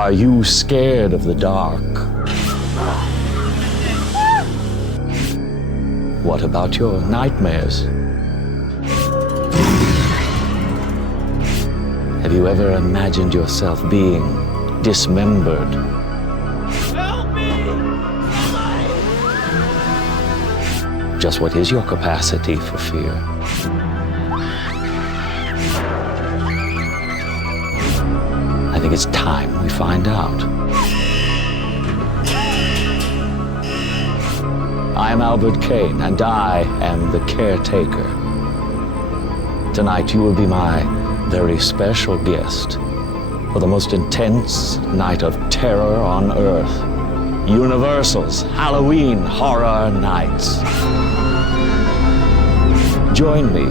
Are you scared of the dark? What about your nightmares? Have you ever imagined yourself being dismembered? Help me! Somebody! Just what is your capacity for fear? I think it's time we find out. I am Albert Kane, and I am the caretaker. Tonight you will be my very special guest for the most intense night of terror on Earth. Universal's Halloween Horror Nights. Join me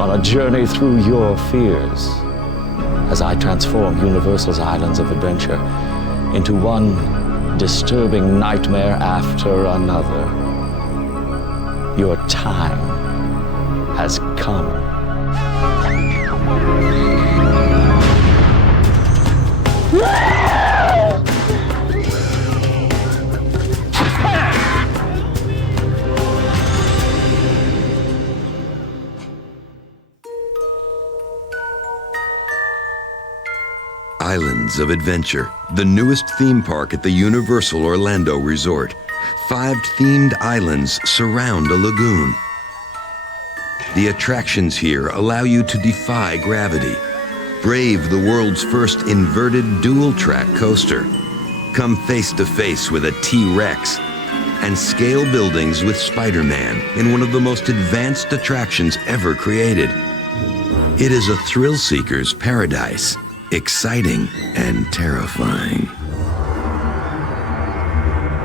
on a journey through your fears as I transform Universal's Islands of Adventure into one disturbing nightmare after another. Your time has come. Islands of Adventure, the newest theme park at the Universal Orlando Resort. 5 themed islands surround a lagoon. The attractions here allow you to defy gravity, brave the world's first inverted dual-track coaster, come face to face with a T-Rex, and scale buildings with Spider-Man in one of the most advanced attractions ever created. It is a thrill-seeker's paradise, exciting and terrifying.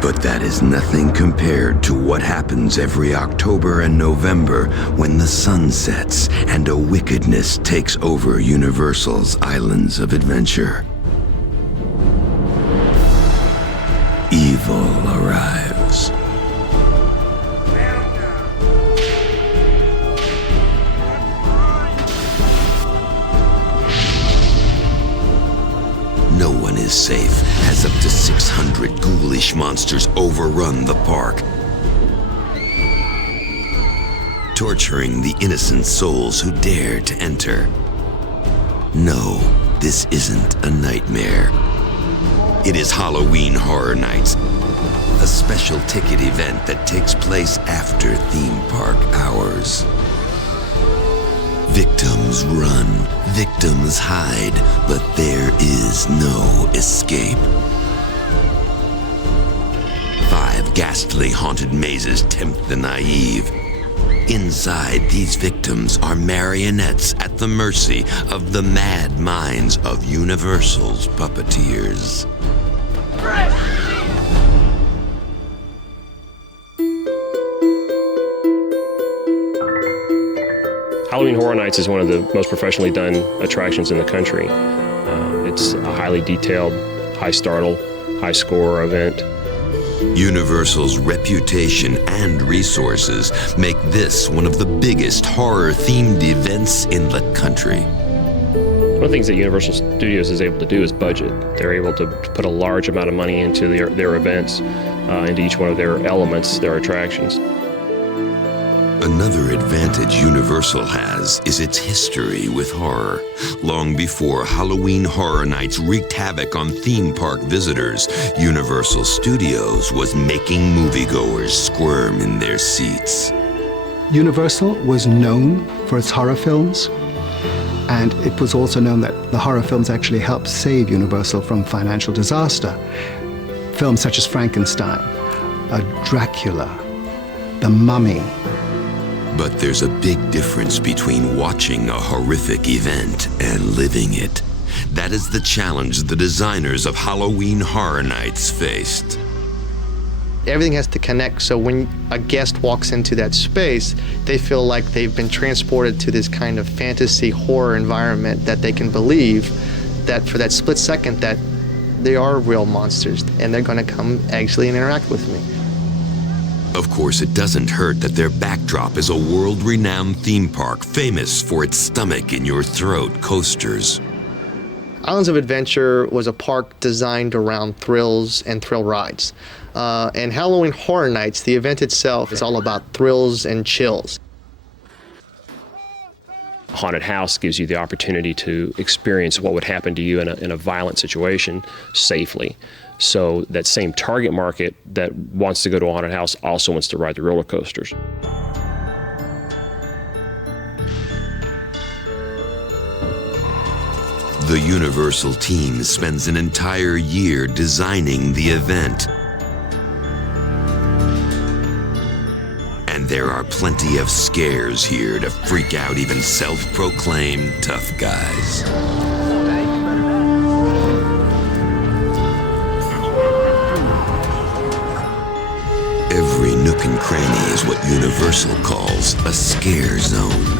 But that is nothing compared to what happens every October and November when the sun sets and a wickedness takes over Universal's Islands of Adventure. Evil arrives. No one is safe as up to 600 ghoulish monsters overrun the park, torturing the innocent souls who dare to enter. No, this isn't a nightmare. It is Halloween Horror Nights, a special ticket event that takes place after theme park hours. Victims run, victims hide, but there is no escape. 5 ghastly haunted mazes tempt the naive. Inside, these victims are marionettes at the mercy of the mad minds of Universal's puppeteers. Halloween Horror Nights is one of the most professionally done attractions in the country. It's a highly detailed, high startle, high score event. Universal's reputation and resources make this one of the biggest horror-themed events in the country. One of the things that Universal Studios is able to do is budget. They're able to put a large amount of money into their events, into each one of their elements, their attractions. Another advantage Universal has is its history with horror. Long before Halloween Horror Nights wreaked havoc on theme park visitors, Universal Studios was making moviegoers squirm in their seats. Universal was known for its horror films, and it was also known that the horror films actually helped save Universal from financial disaster. Films such as Frankenstein, Dracula, The Mummy. But there's a big difference between watching a horrific event and living it. That is the challenge the designers of Halloween Horror Nights faced. Everything has to connect, so when a guest walks into that space, they feel like they've been transported to this kind of fantasy horror environment, that they can believe that for that split second that they are real monsters and they're going to come actually and interact with me. Of course, it doesn't hurt that their backdrop is a world-renowned theme park famous for its stomach-in-your-throat coasters. Islands of Adventure was a park designed around thrills and thrill rides. And Halloween Horror Nights, the event itself, is all about thrills and chills. Haunted house gives you the opportunity to experience what would happen to you in a violent situation safely. So that same target market that wants to go to a haunted house also wants to ride the roller coasters. The Universal team spends an entire year designing the event. And there are plenty of scares here to freak out even self-proclaimed tough guys. Every nook and cranny is what Universal calls a scare zone.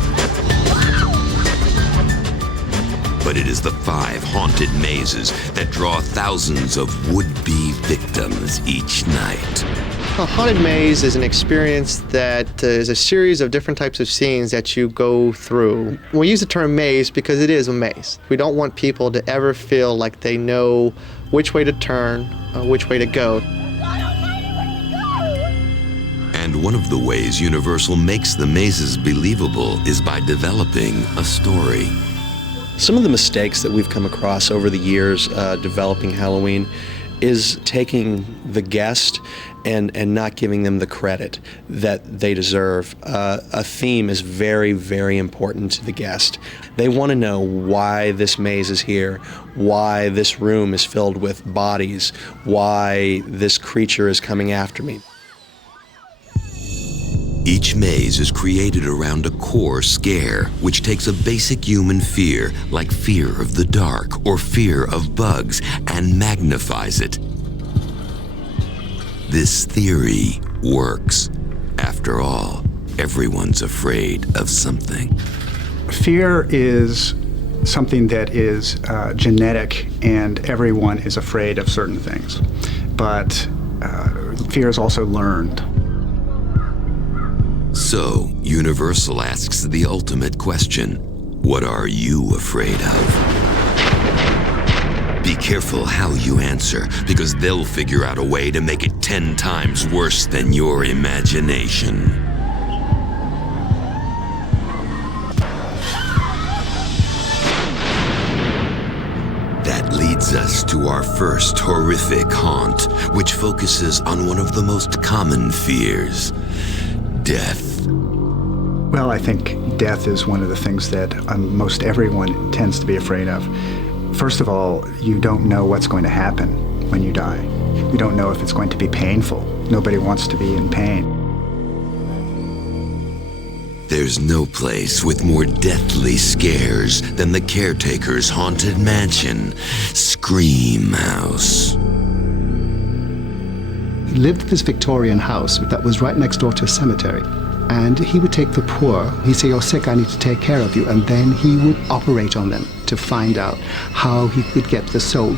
But it is the 5 haunted mazes that draw thousands of would-be victims each night. A haunted maze is an experience that is a series of different types of scenes that you go through. We use the term maze because it is a maze. We don't want people to ever feel like they know which way to turn, which way to go. And one of the ways Universal makes the mazes believable is by developing a story. Some of the mistakes that we've come across over the years developing Halloween is taking the guest and not giving them the credit that they deserve. A theme is very, very important to the guest. They want to know why this maze is here, why this room is filled with bodies, why this creature is coming after me. Each maze is created around a core scare, which takes a basic human fear, like fear of the dark or fear of bugs, and magnifies it. This theory works. After all, everyone's afraid of something. Fear is something that is genetic, and everyone is afraid of certain things. But fear is also learned. So, Universal asks the ultimate question: what are you afraid of? Be careful how you answer, because they'll figure out a way to make it 10 times worse than your imagination. That leads us to our first horrific haunt, which focuses on one of the most common fears: death. Well, I think death is one of the things that most everyone tends to be afraid of. First of all, you don't know what's going to happen when you die. You don't know if it's going to be painful. Nobody wants to be in pain. There's no place with more deathly scares than the caretaker's haunted mansion, Screamous. He lived in this Victorian house that was right next door to a cemetery. And he would take the poor, he'd say, "You're sick, I need to take care of you." And then he would operate on them to find out how he could get the soul.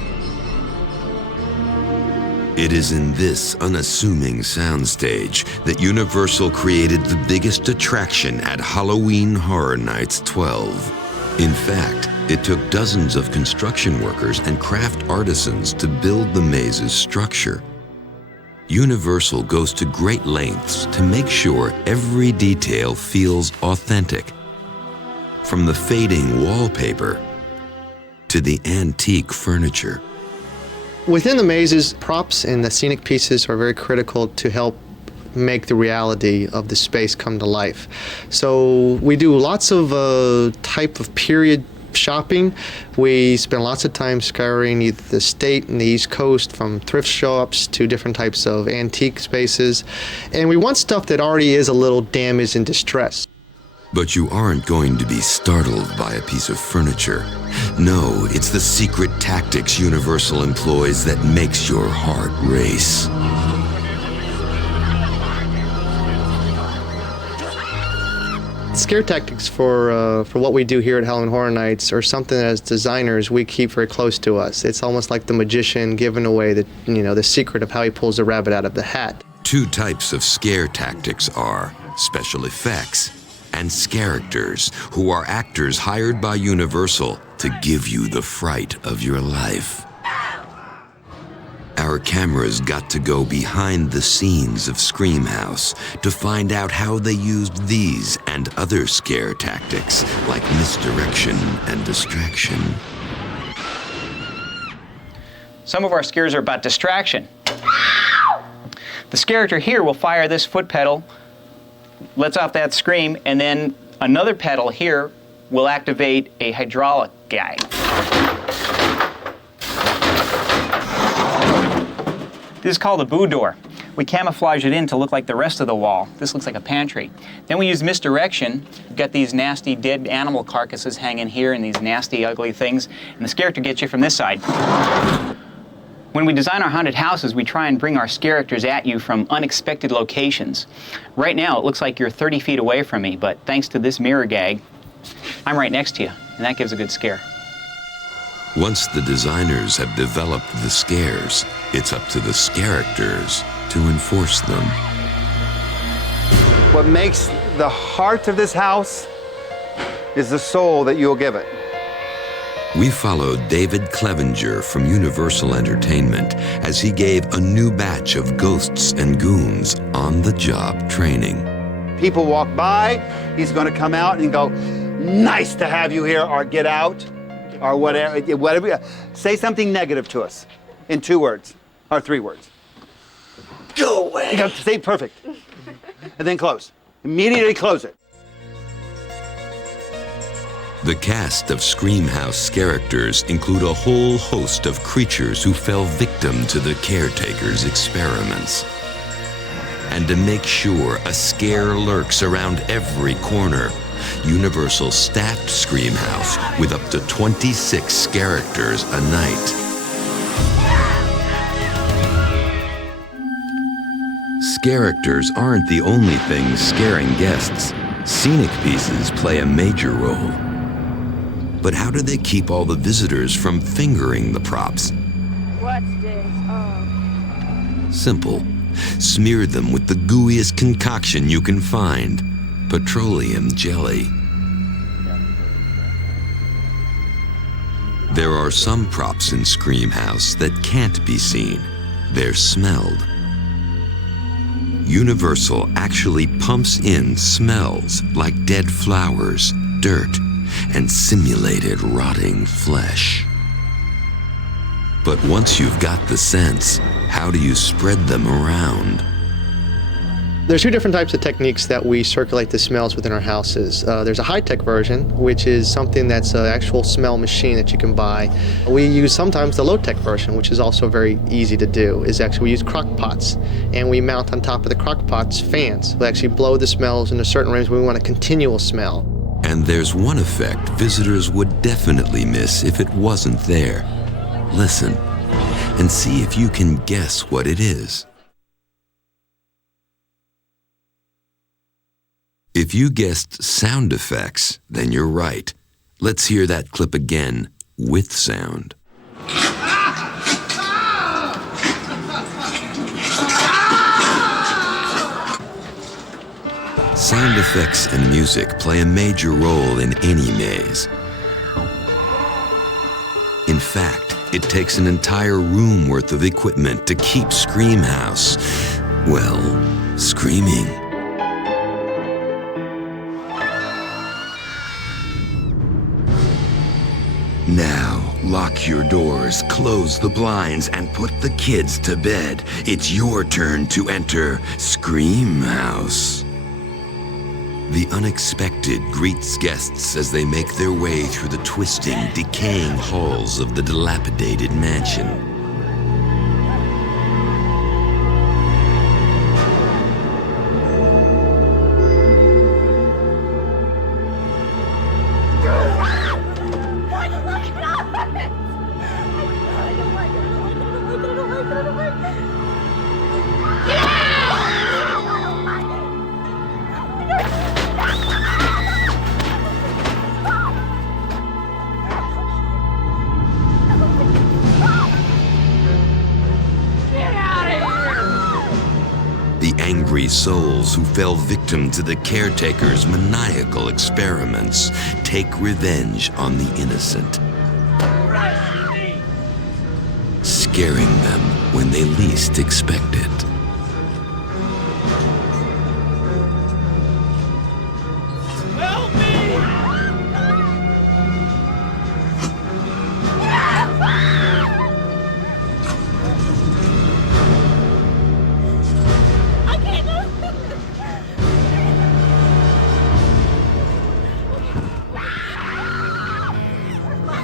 It is in this unassuming soundstage that Universal created the biggest attraction at Halloween Horror Nights 12. In fact, it took dozens of construction workers and craft artisans to build the maze's structure. Universal goes to great lengths to make sure every detail feels authentic. From the fading wallpaper to the antique furniture. Within the mazes, props and the scenic pieces are very critical to help make the reality of the space come to life. So we do lots of type of period shopping. We spend lots of time scouring either the state and the East Coast, from thrift shops to different types of antique spaces. And we want stuff that already is a little damaged and distressed. But you aren't going to be startled by a piece of furniture. No, it's the secret tactics Universal employs that makes your heart race. Scare tactics for what we do here at Halloween Horror Nights are something that as designers we keep very close to us. It's almost like the magician giving away the secret of how he pulls the rabbit out of the hat. 2 types of scare tactics are special effects and Scaracters, who are actors hired by Universal to give you the fright of your life. Our cameras got to go behind the scenes of Screamhouse to find out how they used these and other scare tactics like misdirection and distraction. Some of our scares are about distraction. The Scaracter here will fire this foot pedal, lets off that scream, and then another pedal here will activate a hydraulic gag. This is called a boo door. We camouflage it in to look like the rest of the wall. This looks like a pantry. Then we use misdirection. We've got these nasty dead animal carcasses hanging here and these nasty ugly things, and the Scaracter gets you from this side. When we design our haunted houses, we try and bring our Scaracters at you from unexpected locations. Right now, it looks like you're 30 feet away from me, but thanks to this mirror gag, I'm right next to you, and that gives a good scare. Once the designers have developed the scares, it's up to the Scaracters to enforce them. What makes the heart of this house is the soul that you'll give it. We followed David Clevenger from Universal Entertainment as he gave a new batch of ghosts and goons on-the-job training. People walk by, he's going to come out and go, "Nice to have you here," or "Get out," or whatever. Say something negative to us in 2 words or 3 words. Go away. You got to say perfect. And then close. Immediately close it. The cast of Screamhouse Scaracters include a whole host of creatures who fell victim to the caretakers' experiments. And to make sure a scare lurks around every corner, Universal staffed Screamhouse with up to 26 Scaracters a night. Scaracters aren't the only things scaring guests. Scenic pieces play a major role. But how do they keep all the visitors from fingering the props? What's this? Oh. Simple. Smear them with the gooeyest concoction you can find. Petroleum jelly. There are some props in Screamhouse that can't be seen. They're smelled. Universal actually pumps in smells like dead flowers, dirt, and simulated rotting flesh. But once you've got the scents, how do you spread them around? There's 2 different types of techniques that we circulate the smells within our houses. There's a high-tech version, which is something that's an actual smell machine that you can buy. We use sometimes the low-tech version, which is also very easy to do, is actually we use crock pots, and we mount on top of the crock pots fans. We actually blow the smells into certain rooms when we want a continual smell. And there's one effect visitors would definitely miss if it wasn't there. Listen and see if you can guess what it is. If you guessed sound effects, then you're right. Let's hear that clip again with sound. Sound effects and music play a major role in any maze. In fact, it takes an entire room worth of equipment to keep Screamhouse, well, screaming. Now, lock your doors, close the blinds, and put the kids to bed. It's your turn to enter Screamhouse. The unexpected greets guests as they make their way through the twisting, decaying halls of the dilapidated mansion. souls who fell victim to the caretaker's maniacal experiments take revenge on the innocent, scaring them when they least expect it. Help me! I can't move.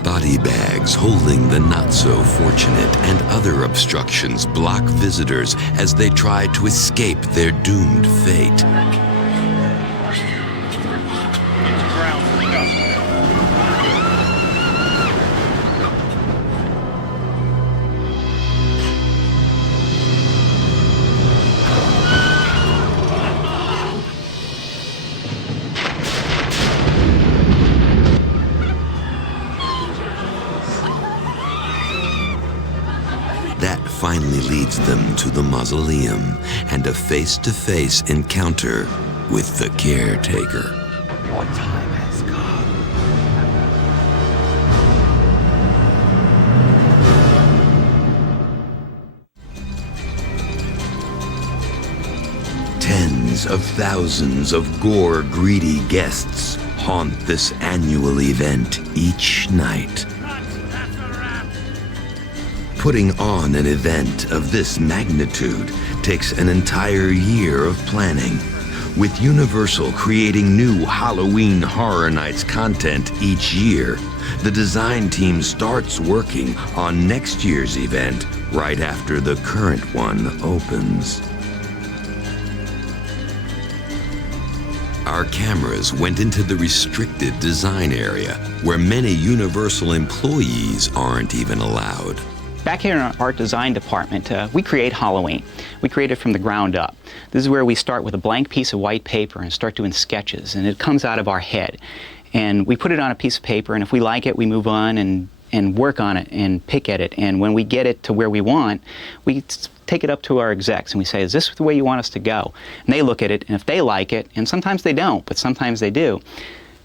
Body bags holding the not-so-fortunate and other obstructions block visitors as they try to escape their doomed fate. That finally leads them to the mausoleum and a face-to-face encounter with the caretaker. What time has come. Tens of thousands of gore-greedy guests haunt this annual event each night. Putting on an event of this magnitude takes an entire year of planning, with Universal creating new Halloween Horror Nights content each year. The design team starts working on next year's event right after the current one opens. Our cameras went into the restricted design area, where many Universal employees aren't even allowed. Back here in our art design department, we create Halloween. We create it from the ground up. This is where we start with a blank piece of white paper and start doing sketches, and it comes out of our head. And we put it on a piece of paper, and if we like it, we move on and work on it and pick at it. And when we get it to where we want, we take it up to our execs and we say, is this the way you want us to go? And they look at it, and if they like it, and sometimes they don't, but sometimes they do,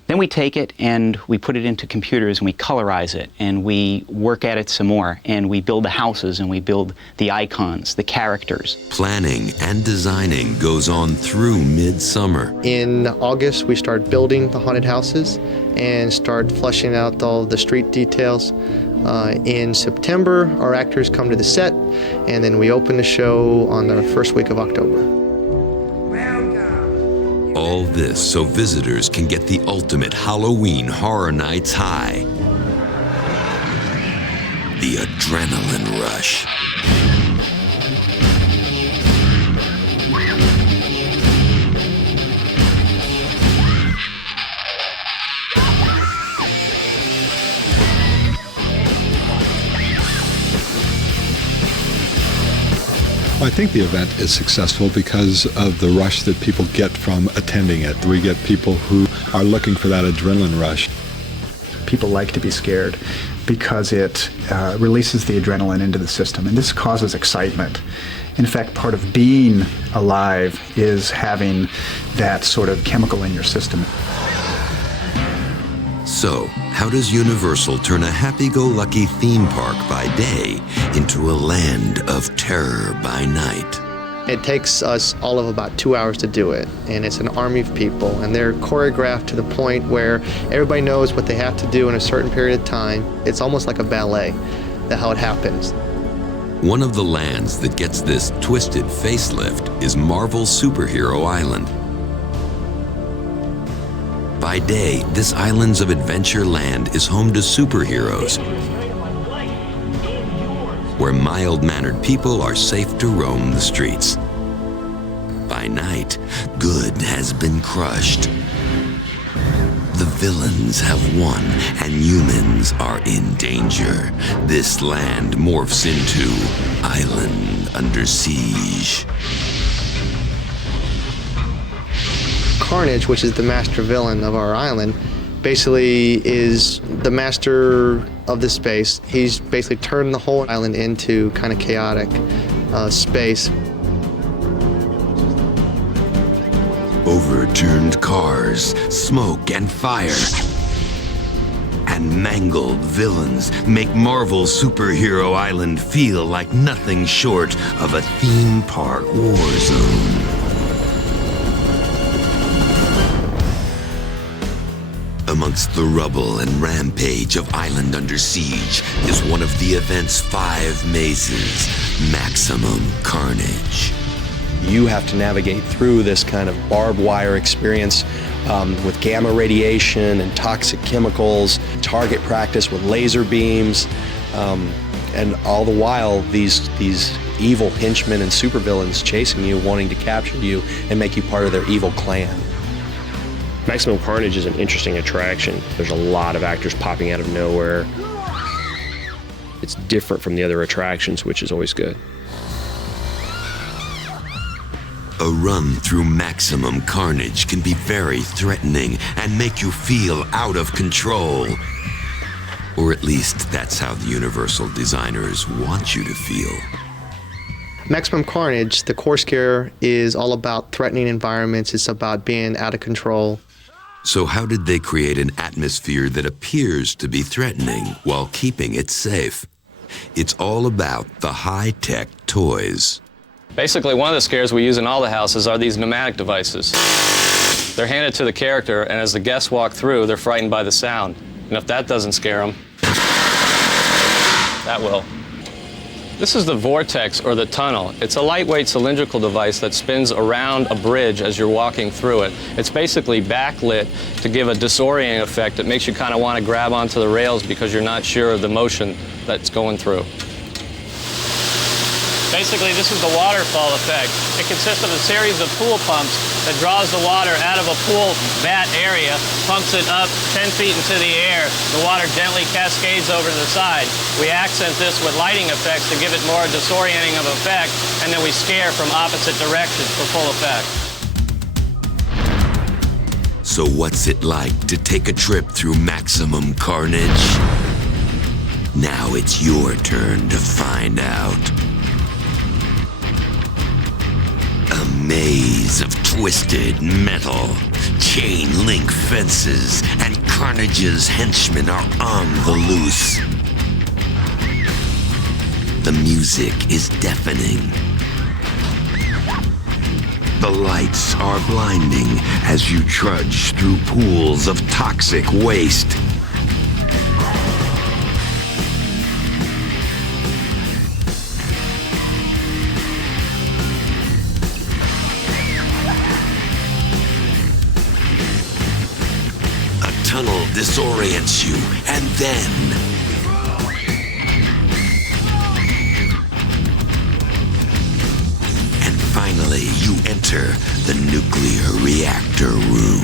then we take it and we put it into computers and we colorize it and we work at it some more and we build the houses and we build the icons, the characters. Planning and designing goes on through midsummer. In August, we start building the haunted houses and start fleshing out all the street details. In September, our actors come to the set, and then we open the show on the first week of October. All this so visitors can get the ultimate Halloween Horror Nights high. The adrenaline rush. I think the event is successful because of the rush that people get from attending it. We get people who are looking for that adrenaline rush. People like to be scared because it releases the adrenaline into the system, and this causes excitement. In fact, part of being alive is having that sort of chemical in your system. So, how does Universal turn a happy-go-lucky theme park by day into a land of terror by night? It takes us all of about 2 hours to do it, and it's an army of people, and they're choreographed to the point where everybody knows what they have to do in a certain period of time. It's almost like a ballet, that's how it happens. One of the lands that gets this twisted facelift is Marvel's Superhero Island. By day, this Islands of Adventure land is home to superheroes, where mild-mannered people are safe to roam the streets. By night, good has been crushed. The villains have won, and humans are in danger. This land morphs into Island Under Siege. Carnage, which is the master villain of our island, basically is the master of the space. He's basically turned the whole island into kind of chaotic space. Overturned cars, smoke and fire, and mangled villains make Marvel's Superhero Island feel like nothing short of a theme park war zone. Amongst the rubble and rampage of Island Under Siege is one of the event's 5 mazes, Maximum Carnage. You have to navigate through this kind of barbed wire experience with gamma radiation and toxic chemicals, target practice with laser beams, and all the while these evil henchmen and supervillains chasing you, wanting to capture you and make you part of their evil clan. Maximum Carnage is an interesting attraction. There's a lot of actors popping out of nowhere. It's different from the other attractions, which is always good. A run through Maximum Carnage can be very threatening and make you feel out of control. Or at least that's how the Universal designers want you to feel. Maximum Carnage, the core scare, is all about threatening environments. It's about being out of control. So how did they create an atmosphere that appears to be threatening while keeping it safe? It's all about the Hightech Toys. Basically, one of the scares we use in all the houses are these pneumatic devices. They're handed to the character, and as the guests walk through, they're frightened by the sound. And if that doesn't scare them, that will. This is the vortex, or the tunnel. It's a lightweight cylindrical device that spins around a bridge as you're walking through it. It's basically backlit to give a disorienting effect that makes you kind of want to grab onto the rails because you're not sure of the motion that's going through. Basically, this is the waterfall effect. It consists of a series of pool pumps that draws the water out of a pool vat area, pumps it up 10 feet into the air. The water gently cascades over to the side. We accent this with lighting effects to give it more disorienting of effect, and then we scare from opposite directions for full effect. So what's it like to take a trip through Maximum Carnage? Now it's your turn to find out. A maze of twisted metal, chain link fences, and Carnage's henchmen are on the loose. The music is deafening. The lights are blinding as you trudge through pools of toxic waste. Tunnel disorients you, and then finally you enter the nuclear reactor room.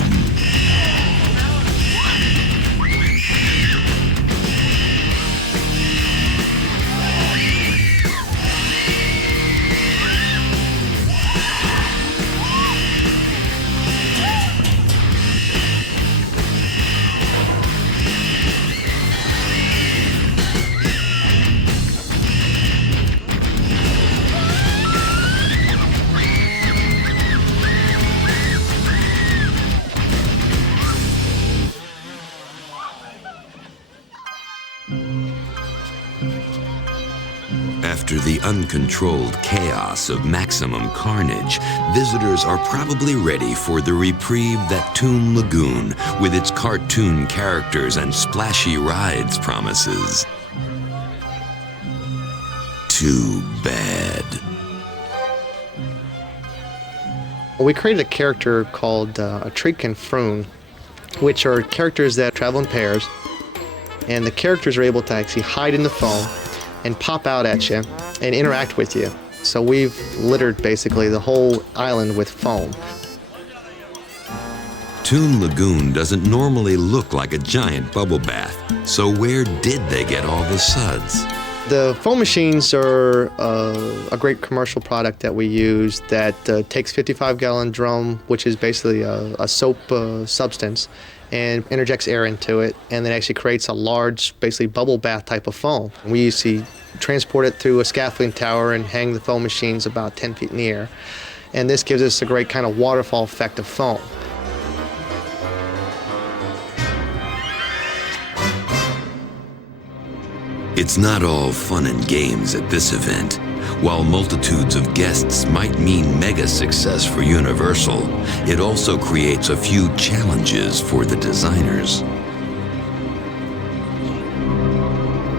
After the uncontrolled chaos of Maximum Carnage, visitors are probably ready for the reprieve that Tun Lagoon, with its cartoon characters and splashy rides, promises. Too bad. We created a character called a Treek and Froon, which are characters that travel in pairs, and the characters are able to actually hide in the foam and pop out at you and interact with you. So we've littered basically the whole island with foam. Tun Lagoon doesn't normally look like a giant bubble bath, so where did they get all the suds? The foam machines are a great commercial product that we use that takes 55-gallon drum, which is basically a soap substance, and interjects air into it, and then actually creates a large, basically bubble bath type of foam. We usually transport it through a scaffolding tower and hang the foam machines about 10 feet in the air. and this gives us a great kind of waterfall effect of foam. It's not all fun and games at this event. While multitudes of guests might mean mega success for Universal, it also creates a few challenges for the designers.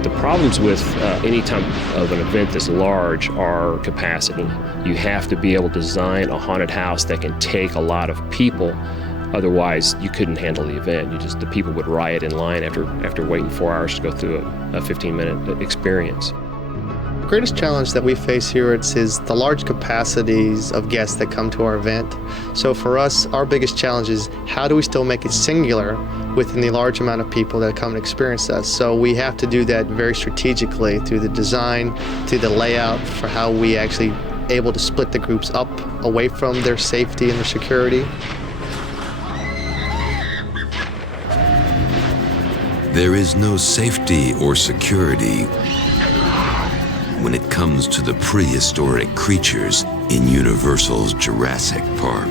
The problems with any type of an event this large are capacity. You have to be able to design a haunted house that can take a lot of people. Otherwise, you couldn't handle the event. The people would riot in line after waiting 4 hours to go through a 15-minute experience. The greatest challenge that we face here is the large capacities of guests that come to our event. So for us, our biggest challenge is how do we still make it singular within the large amount of people that come and experience us. So we have to do that very strategically through the design, through the layout, for how we actually able to split the groups up away from their safety and their security. There is no safety or security when it comes to the prehistoric creatures in Universal's Jurassic Park.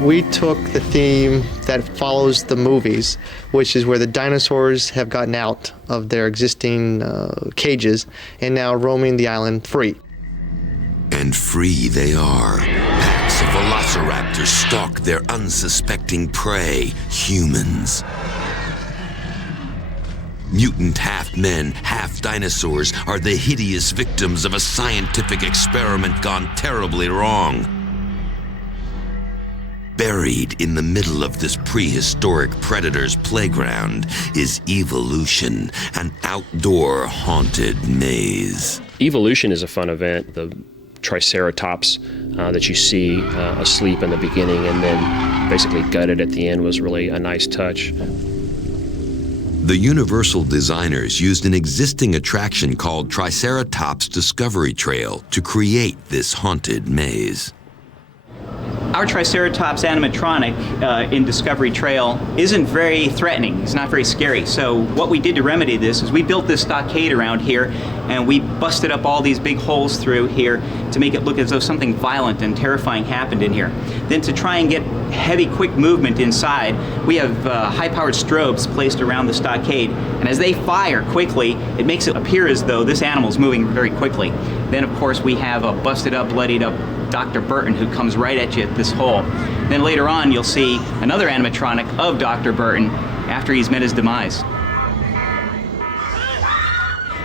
We took the theme that follows the movies, which is where the dinosaurs have gotten out of their existing cages and now roaming the island free. And free they are. Packs of velociraptors stalk their unsuspecting prey, humans. Mutant half-men, half-dinosaurs are the hideous victims of a scientific experiment gone terribly wrong. Buried in the middle of this prehistoric predator's playground is Evolution, an outdoor haunted maze. Evolution is a fun event. The Triceratops that you see asleep in the beginning and then basically gutted at the end was really a nice touch. The Universal designers used an existing attraction called Triceratops Discovery Trail to create this haunted maze. Our Triceratops animatronic in Discovery Trail isn't very threatening. It's not very scary. So what we did to remedy this is we built this stockade around here and we busted up all these big holes through here to make it look as though something violent and terrifying happened in here. Then to try and get heavy, quick movement inside, we have high-powered strobes placed around the stockade. And as they fire quickly, it makes it appear as though this animal's moving very quickly. Then, of course, we have a busted up, bloodied up Dr. Burton who comes right at you at this hole. Then later on, you'll see another animatronic of Dr. Burton after he's met his demise.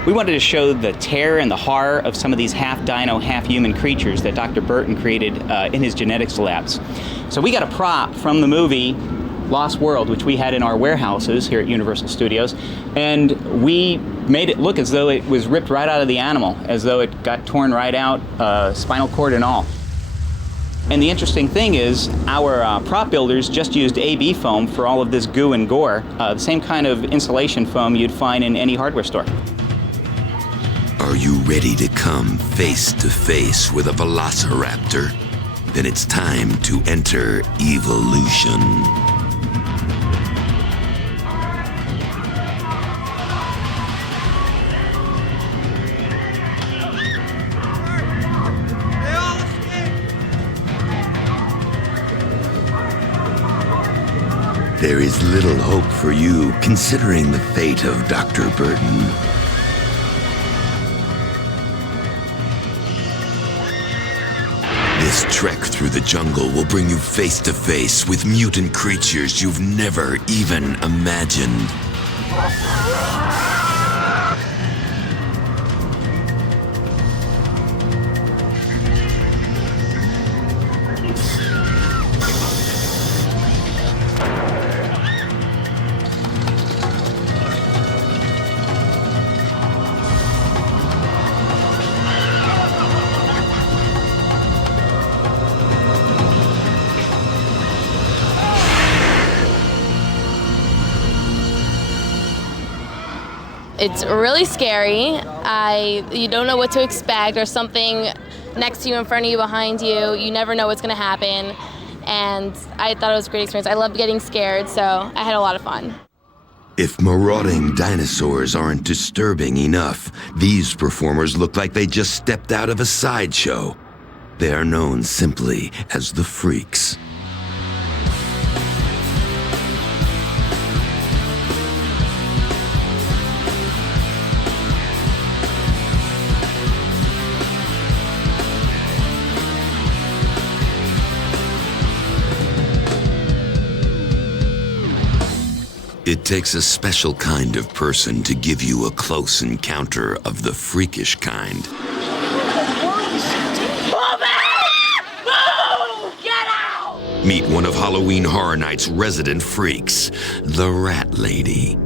We wanted to show the terror and the horror of some of these half-dino, half-human creatures that Dr. Burton created in his genetics labs. So we got a prop from the movie Lost World, which we had in our warehouses here at Universal Studios, and we made it look as though it was ripped right out of the animal, as though it got torn right out, spinal cord and all. And the interesting thing is, our prop builders just used AB foam for all of this goo and gore, the same kind of insulation foam you'd find in any hardware store. Are you ready to come face to face with a velociraptor? Then it's time to enter Evolution. There is little hope for you, considering the fate of Dr. Burton. This trek through the jungle will bring you face to face with mutant creatures you've never even imagined. It's really scary. You don't know what to expect. There's something next to you, in front of you, behind you. You never know what's going to happen. And I thought it was a great experience. I loved getting scared, so I had a lot of fun. If marauding dinosaurs aren't disturbing enough, these performers look like they just stepped out of a sideshow. They are known simply as the Freaks. It takes a special kind of person to give you a close encounter of the freakish kind. Move! Get out! Meet one of Halloween Horror Nights' resident freaks, the Rat Lady.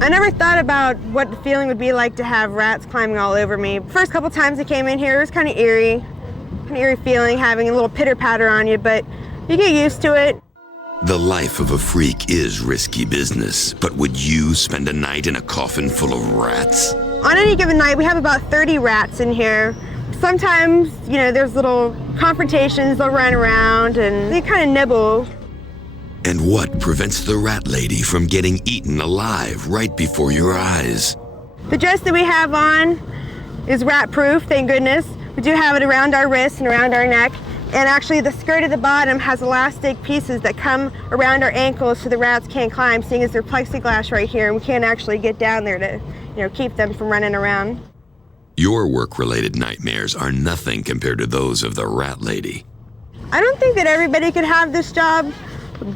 I never thought about what the feeling would be like to have rats climbing all over me. First couple times I came in here, it was kind of eerie. An eerie feeling, having a little pitter-patter on you, but you get used to it. The life of a freak is risky business, but would you spend a night in a coffin full of rats? On any given night, we have about 30 rats in here. Sometimes, you know, there's little confrontations, they'll run around and they kind of nibble. And what prevents the Rat Lady from getting eaten alive right before your eyes? The dress that we have on is rat-proof, thank goodness. We do have it around our wrists and around our neck. And actually the skirt at the bottom has elastic pieces that come around our ankles so the rats can't climb, seeing as they're plexiglass right here and we can't actually get down there to, you know, keep them from running around. Your work-related nightmares are nothing compared to those of the Rat Lady. I don't think that everybody could have this job,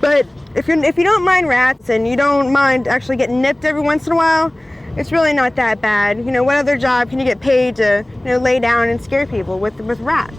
but if you don't mind rats and you don't mind actually getting nipped every once in a while, it's really not that bad. You know, what other job can you get paid to, you know, lay down and scare people with rats?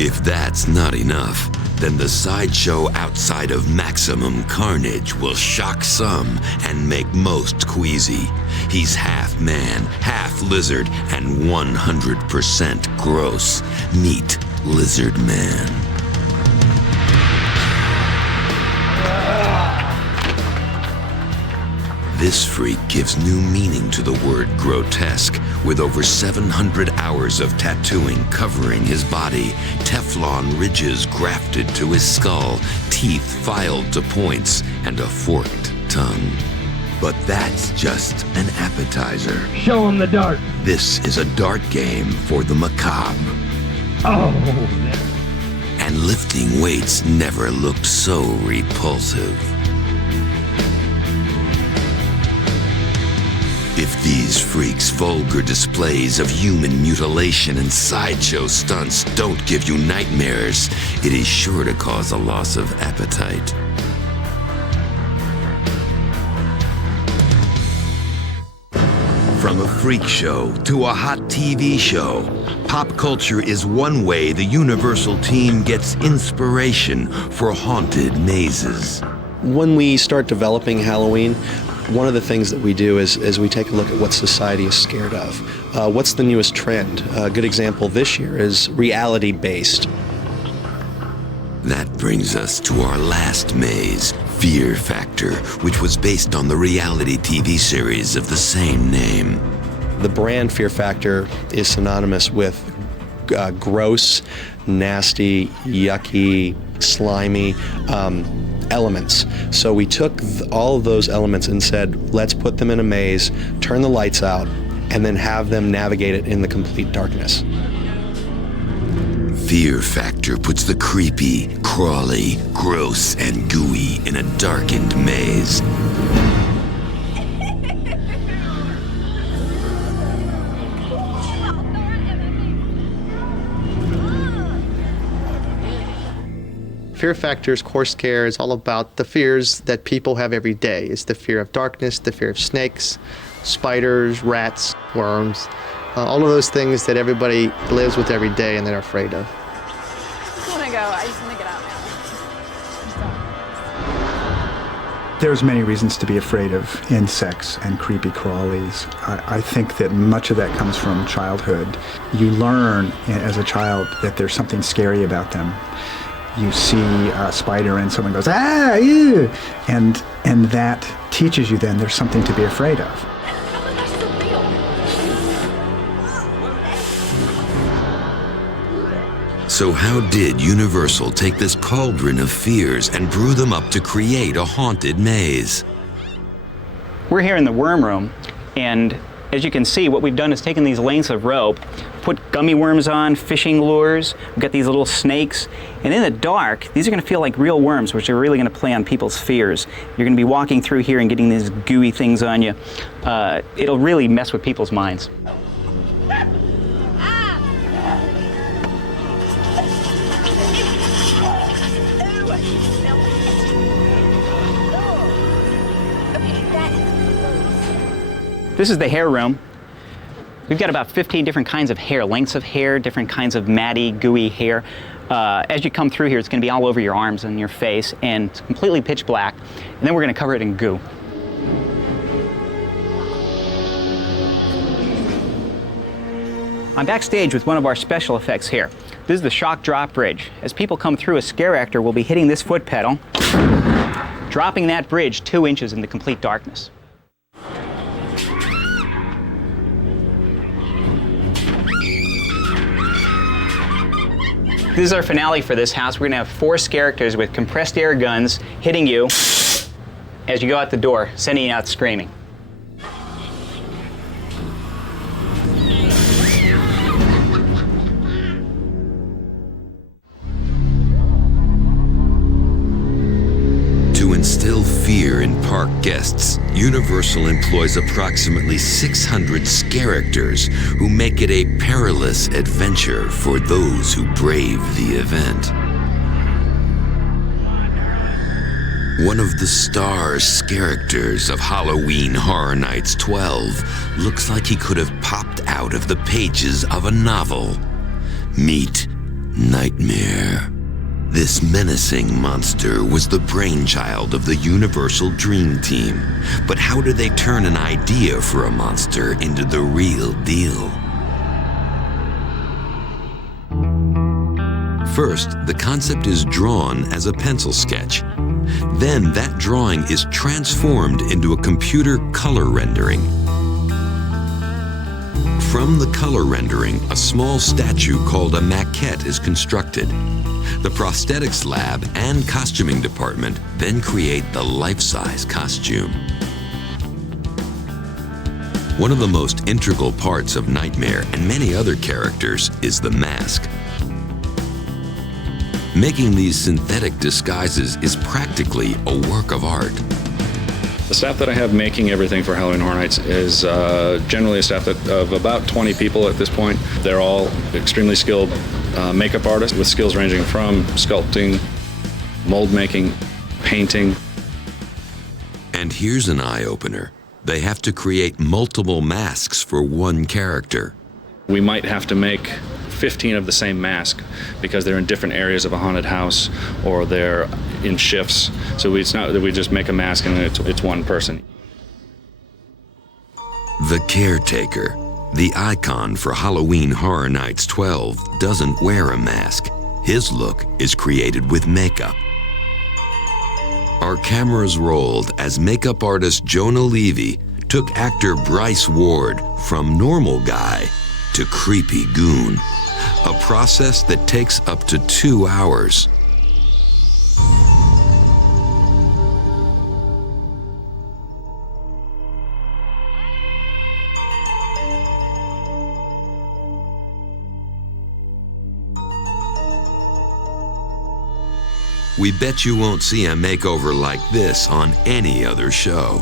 If that's not enough, then the sideshow outside of maximum carnage will shock some and make most queasy. He's half man, half lizard, and 100% gross. Meet Lizard Man. This freak gives new meaning to the word grotesque, with over 700 hours of tattooing covering his body, Teflon ridges grafted to his skull, teeth filed to points, and a forked tongue. But that's just an appetizer. Show him the dart. This is a dart game for the macabre. Oh, And lifting weights never looked so repulsive. If these freaks' vulgar displays of human mutilation and sideshow stunts don't give you nightmares, it is sure to cause a loss of appetite. From a freak show to a hot TV show, pop culture is one way the Universal team gets inspiration for haunted mazes. When we start developing Halloween, one of the things that we do is we take a look at what society is scared of. What's the newest trend? A good example this year is reality-based. That brings us to our last maze, Fear Factor, which was based on the reality TV series of the same name. The brand Fear Factor is synonymous with gross, nasty, yucky, slimy elements. So we took all of those elements and said, let's put them in a maze, turn the lights out, and then have them navigate it in the complete darkness. Fear Factor puts the creepy, crawly, gross, and gooey in a darkened maze. Fear Factor's core scare is all about the fears that people have every day. It's the fear of darkness, the fear of snakes, spiders, rats, worms, all of those things that everybody lives with every day and they're afraid of. I want to go. I just want to get out now. There's many reasons to be afraid of insects and creepy crawlies. I think that much of that comes from childhood. You learn as a child that there's something scary about them. You see a spider and someone goes, ah, ew, and that teaches you then there's something to be afraid of. So how did Universal take this cauldron of fears and brew them up to create a haunted maze? We're here in the worm room, and as you can see, what we've done is taken these lengths of rope, put gummy worms on, fishing lures, we've got these little snakes, and in the dark, these are going to feel like real worms, which are really going to play on people's fears. You're going to be walking through here and getting these gooey things on you. It'll really mess with people's minds. This is the hair room. We've got about 15 different kinds of hair, lengths of hair, different kinds of matty, gooey hair. As you come through here, it's going to be all over your arms and your face, and it's completely pitch black. And then we're going to cover it in goo. I'm backstage with one of our special effects here. This is the shock drop bridge. As people come through, a scare actor will be hitting this foot pedal, dropping that bridge 2 inches into complete darkness. This is our finale for this house. We're going to have 4 characters with compressed air guns hitting you as you go out the door, sending you out screaming. To instill fear in park guests, Universal employs approximately 600 characters who make it a perilous adventure for those who brave the event. One of the star characters of Halloween Horror Nights 12 looks like he could have popped out of the pages of a novel. Meet Nightmare. This menacing monster was the brainchild of the Universal Dream Team. But how do they turn an idea for a monster into the real deal? First, the concept is drawn as a pencil sketch. Then that drawing is transformed into a computer color rendering. From the color rendering, a small statue called a maquette is constructed. The prosthetics lab and costuming department then create the life-size costume. One of the most integral parts of Nightmare and many other characters is the mask. Making these synthetic disguises is practically a work of art. The staff that I have making everything for Halloween Horror Nights is generally a staff of about 20 people at this point. They're all extremely skilled makeup artists with skills ranging from sculpting, mold making, painting. And here's an eye-opener. They have to create multiple masks for one character. We might have to make 15 of the same mask because they're in different areas of a haunted house or they're in shifts. So it's not that we just make a mask and it's one person. The caretaker, the icon for Halloween Horror Nights 12, doesn't wear a mask. His look is created with makeup. Our cameras rolled as makeup artist Jonah Levy took actor Bryce Ward from normal guy to creepy goon, a process that takes up to 2 hours. We bet you won't see a makeover like this on any other show.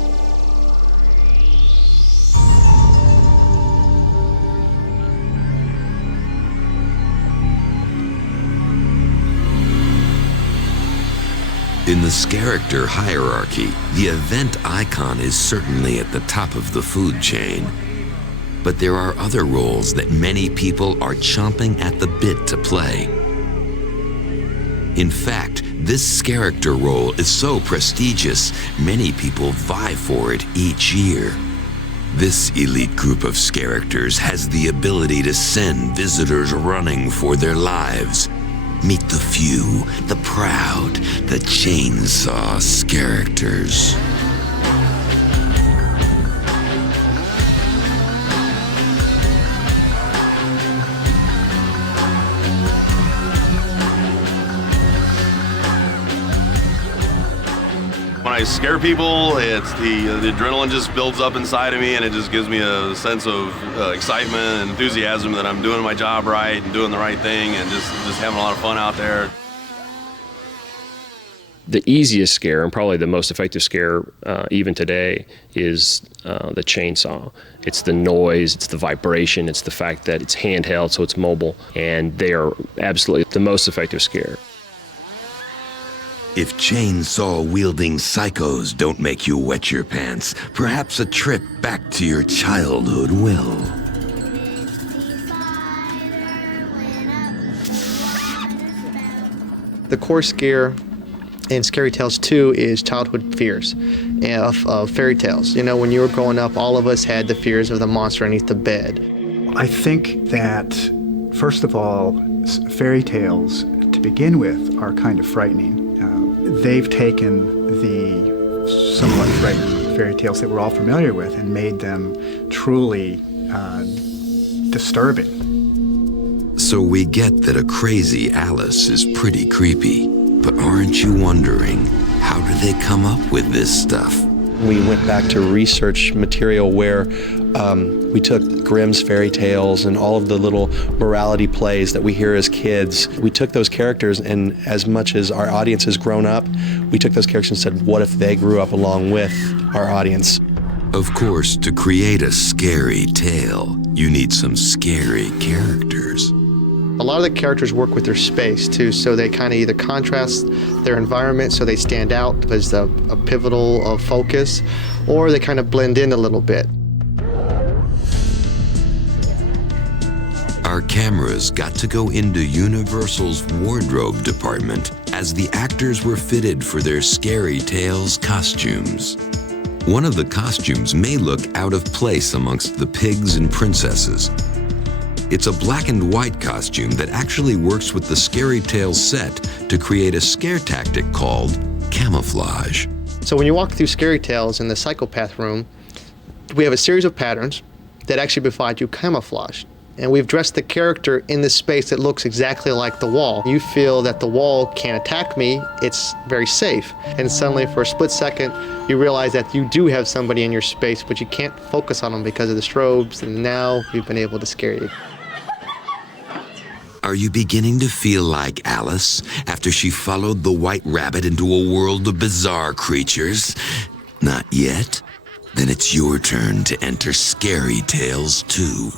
In the character hierarchy, the event icon is certainly at the top of the food chain. But there are other roles that many people are chomping at the bit to play. In fact, this character role is so prestigious, many people vie for it each year. This elite group of characters has the ability to send visitors running for their lives. Meet the few, the proud, the chainsaw characters. I scare people. It's the adrenaline just builds up inside of me, and it just gives me a sense of excitement and enthusiasm that I'm doing my job right and doing the right thing and just having a lot of fun out there. The easiest scare, and probably the most effective scare even today, is the chainsaw. It's the noise, it's the vibration, it's the fact that it's handheld, so it's mobile, and they are absolutely the most effective scare. If chainsaw-wielding psychos don't make you wet your pants, perhaps a trip back to your childhood will. The core scare in Scary Tales 2 is childhood fears of fairy tales. You know, when you were growing up, all of us had the fears of the monster underneath the bed. I think that, first of all, fairy tales, to begin with, are kind of frightening. They've taken the somewhat frightening fairy tales that we're all familiar with and made them truly disturbing. So we get that a crazy Alice is pretty creepy. But aren't you wondering, how do they come up with this stuff? We went back to research material where we took Grimm's fairy tales and all of the little morality plays that we hear as kids. We took those characters, and as much as our audience has grown up, we took those characters and said, what if they grew up along with our audience? Of course, to create a scary tale, you need some scary characters. A lot of the characters work with their space too, so they kind of either contrast their environment so they stand out as a pivotal focus, or they kind of blend in a little bit. Our cameras got to go into Universal's wardrobe department as the actors were fitted for their Scary Tales costumes. One of the costumes may look out of place amongst the pigs and princesses. It's a black and white costume that actually works with the Scary Tales set to create a scare tactic called Camouflage. So when you walk through Scary Tales in the psychopath room, we have a series of patterns that actually provide you camouflage. And we've dressed the character in this space that looks exactly like the wall. You feel that the wall can't attack me, it's very safe. And suddenly for a split second, you realize that you do have somebody in your space, but you can't focus on them because of the strobes, and now we've been able to scare you. Are you beginning to feel like Alice after she followed the white rabbit into a world of bizarre creatures? Not yet? Then it's your turn to enter Scary Tales 2.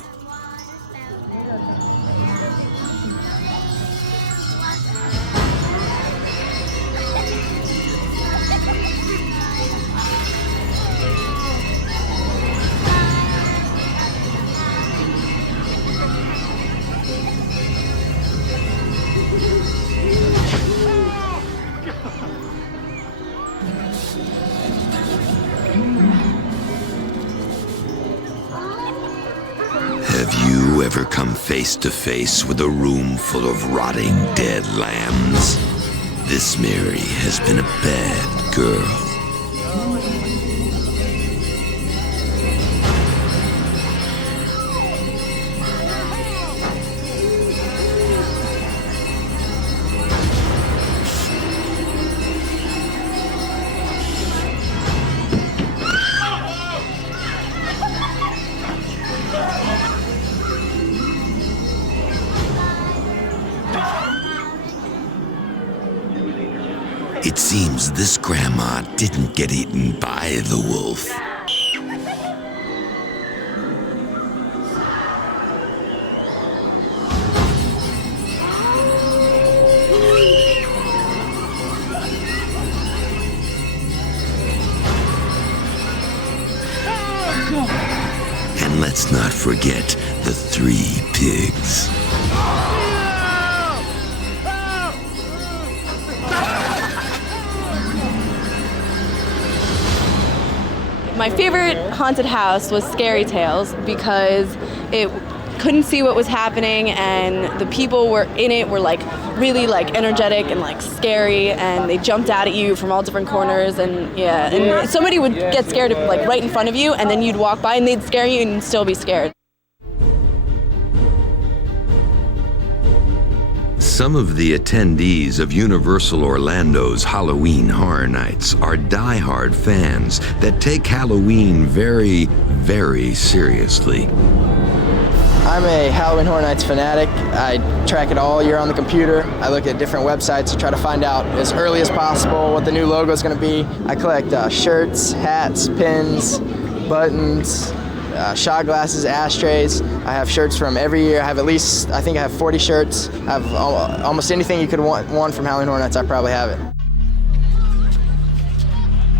Have you ever come face to face with a room full of rotting dead lambs? This Mary has been a bad girl. It seems this grandma didn't get eaten by the wolf. And let's not forget the 3 pigs. My favorite haunted house was Scary Tales because it couldn't see what was happening, and the people were in it were like really like energetic and like scary, and they jumped out at you from all different corners, and yeah, and somebody would get scared like right in front of you, and then you'd walk by and they'd scare you and you'd still be scared. Some of the attendees of Universal Orlando's Halloween Horror Nights are die-hard fans that take Halloween very, very seriously. I'm a Halloween Horror Nights fanatic. I track it all year on the computer. I look at different websites to try to find out as early as possible what the new logo is going to be. I collect shirts, hats, pins, buttons, shot glasses, ashtrays. I have shirts from every year. I have at least, I think I have 40 shirts. I have almost anything you could want from Halloween Horror Nights, I probably have it.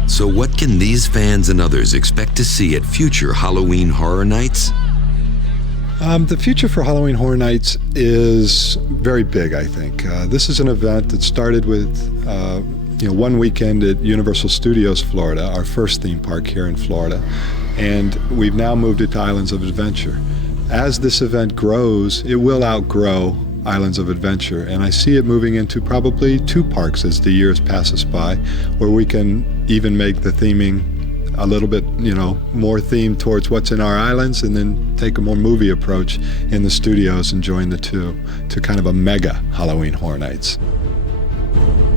So what can these fans and others expect to see at future Halloween Horror Nights? The future for Halloween Horror Nights is very big, I think. This is an event that started with one weekend at Universal Studios Florida, our first theme park here in Florida, and we've now moved it to Islands of Adventure. As this event grows, it will outgrow Islands of Adventure, and I see it moving into probably 2 parks as the years pass us by, where we can even make the theming a little bit, more themed towards what's in our islands, and then take a more movie approach in the studios and join the two to kind of a mega Halloween Horror Nights.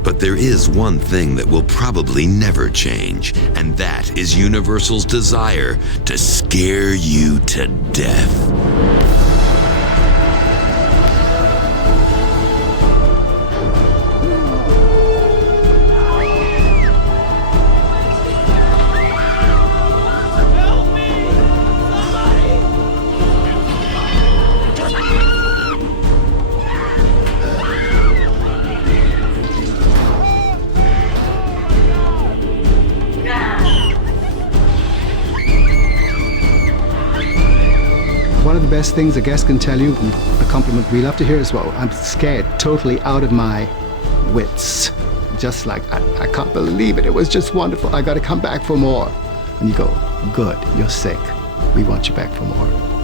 But there is one thing that will probably never change, and that is Universal's desire to scare you to death. One of the best things a guest can tell you, a compliment we love to hear as well, I'm scared, totally out of my wits. Just like, I can't believe it, it was just wonderful, I gotta come back for more. And you go, good, you're sick, we want you back for more.